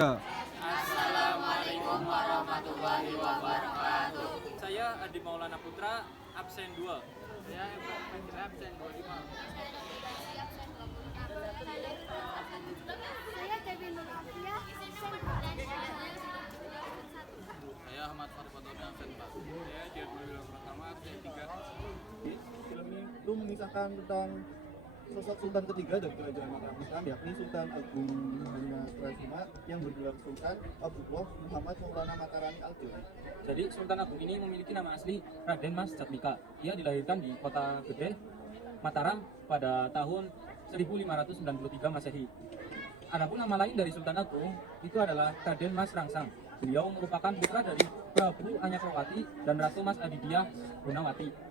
Ya. Assalamualaikum warahmatullahi wabarakatuh. Saya Adi Maulana Putra, absen 2. Saya Ibrahim Fajra, absen 25. Saya Dewi Nur Afia, Saya Ahmad Farif Fatoni, absen 4. Saya Jadwal Wilang Pratama, absen 3. Film itu mengisahkan tentang sosok Sultan ketiga dari Kerajaan Mataram Islam, yakni Sultan Agung Muhammad Rasima yang bergelar Sultan Abdullah Muhammad Maulana Matarani Al-Jili. Jadi Sultan Agung ini memiliki nama asli Raden Mas Jatmika. Ia dilahirkan di Kota Gede, Mataram pada tahun 1593 Masehi. Adapun nama lain dari Sultan Agung itu adalah Raden Mas Rangsang. Beliau merupakan putra dari Prabu Anyakrawati dan Ratu Mas Aditya Gunawati.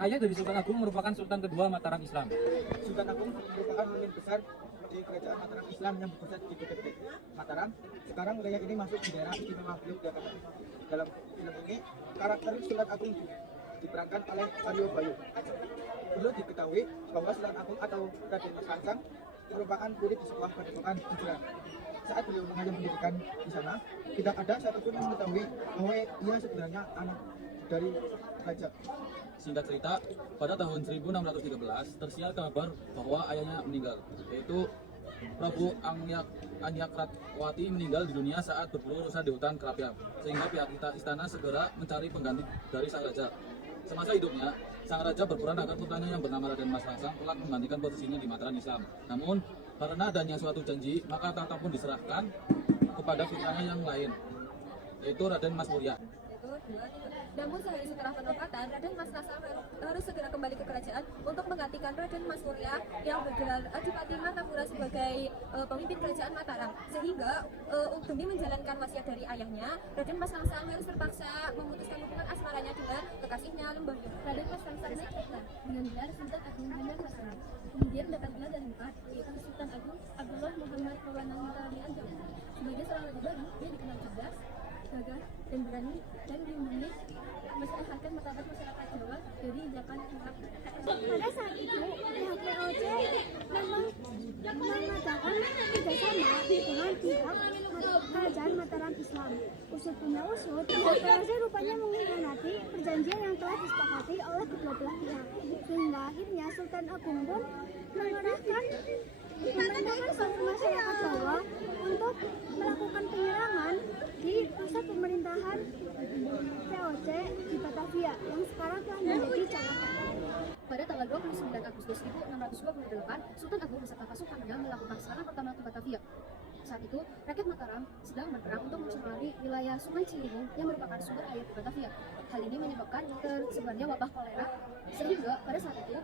Ayah dari Sultan Agung merupakan Sultan kedua Mataram Islam. Sultan Agung merupakan pemimpin besar di Kerajaan Mataram Islam yang berpusat di Gede Mataram. Sekarang wilayah ini masuk di daerah istimewa Yogyakarta. Dalam film ini, karakter Sultan Agung diperankan oleh Aryo Bayu. Perlu diketahui bahwa Sultan Agung atau Raden Mas Rangsang merupakan kulit di sebuah padepokan hiburan. Saat beliau mengajar pendidikan di sana, tidak ada satupun yang mengetahui bahwa ia sebenarnya anak dari raja. Singkat cerita, pada tahun 1613 tersiar kabar bahwa ayahnya meninggal, yaitu Prabu Anyakrawati meninggal di dunia saat berburu rusa di hutan Kerapian, sehingga pihak istana segera mencari pengganti dari sang raja. Semasa hidupnya, sang raja berperan agar putranya yang bernama Raden Mas Rangsang kelak menggantikan posisinya di Mataram Islam. Namun, karena adanya suatu janji, maka tahta pun diserahkan kepada putranya yang lain, yaitu Raden Mas Muria. Namun sehari setelah penempatan, Raden Mas Rangsang harus segera kembali ke kerajaan untuk menggantikan Raden Mas Muria yang bergelar Adipati Martapura sebagai pemimpin kerajaan Mataram. Sehingga demi menjalankan wasiat dari ayahnya, Raden Mas Rangsang harus terpaksa memutuskan hubungan asmaranya dengan kekasihnya Lembayu. Raden Mas Rangsang naik dengan gelar Sultan Agung Muhammad Rasmi. Kemudian mendapat gelar dari empat, yaitu Sultan Agung Abdullah Muhammad Maulana Matarani Al-Jili. Sebagai seorang raja baru, dia dikenal cerdas, gagah dan berani, dan dilindungi menyelamatkan martabat masyarakat Jawa dari injakan pihak. pada saat itu pihak POC memang mengadakan kerjasama dengan pihak Kerajaan Mataram Islam. Usut punya usut, pihak POC rupanya mengkhianati perjanjian yang telah disepakati oleh kedua belah pihak, sehingga akhirnya Sultan Agung pun mengerahkan seluruh masyarakat Jawa untuk melakukan penyerangan di pusat pemerintahan VOC di Batavia yang sekarang telah menjadi Jakarta. Pada tanggal 29 Agustus 1628, Sultan Agung beserta pasukannya melakukan serangan pertama ke Batavia. Saat itu, rakyat Mataram sedang berperang untuk mencemari wilayah Sungai Ciliwung yang merupakan sumber air di Batavia. Hal ini menyebabkan tersebarnya wabah kolera, sehingga pada saat itu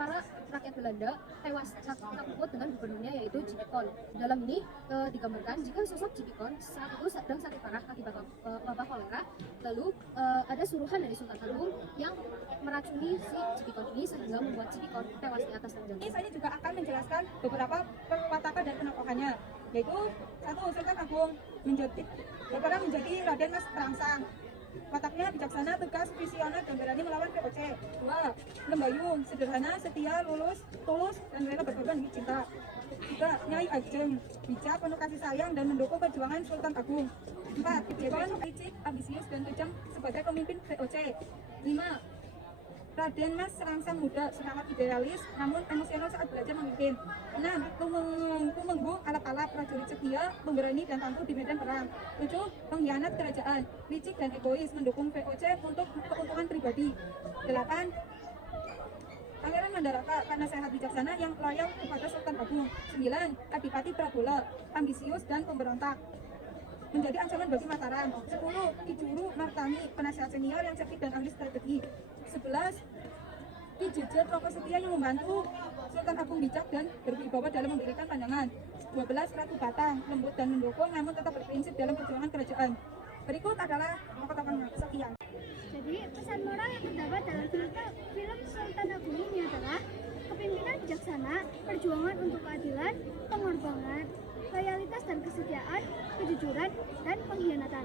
para rakyat Belanda tewas takut dengan gubernurnya yaitu Jipikon. Dalam ini digambarkan jika sosok Jipikon saat itu sedang sakit parah akibat wabah kolera, lalu ada suruhan dari Sultan Agung yang meracuni si Jipikon ini sehingga membuat Jipikon tewas di atas ranjang. Ini saya juga akan menjelaskan beberapa perwatakan dan penokohannya, yaitu satu, Sultan Agung berperan menjadi Raden Mas Rangsang. Wataknya bijaksana, tegas, visioner, dan berani melawan VOC. 2. Lembayung, sederhana, setia, lulus, tulus, dan rela berkorban demi cinta. 3. Nyai Ajeng, bijak, penuh kasih sayang, dan mendukung perjuangan Sultan Agung. 4. Jepon, licik, ambisius, dan kejam sebagai pemimpin VOC. 5. Raden Mas Rangsang muda, semangat idealis, namun emosional saat belajar memimpin. 6. Tumenggung, alap-alap, prajurit setia, pemberani dan tangguh di medan perang. 7. Pengkhianat kerajaan, licik dan egois, mendukung VOC untuk keuntungan pribadi. 8. Pangeran Mandaraka, karena sehat bijaksana yang loyal kepada Sultan Agung. 9. Adipati Prabola, ambisius dan pemberontak, menjadi ancaman bagi Mataram. 10. Ki Juru Martani, penasihat senior yang cerdik dan ahli strategi. 11. Ki Jejer, tokoh setia yang membantu Sultan Agung bijak dan berwibawa dalam memberikan pandangan. 12. Ratu Batang, lembut dan mendukung namun tetap berprinsip dalam perjuangan kerajaan. Berikut adalah tokoh-tokohnya. Sekian. Jadi pesan moral yang terdapat dalam film Sultan Agung ini adalah kepemimpinan bijaksana, perjuangan untuk keadilan, pengorbanan, loyalitas dan kesetiaan, kejujuran, dan pengkhianatan.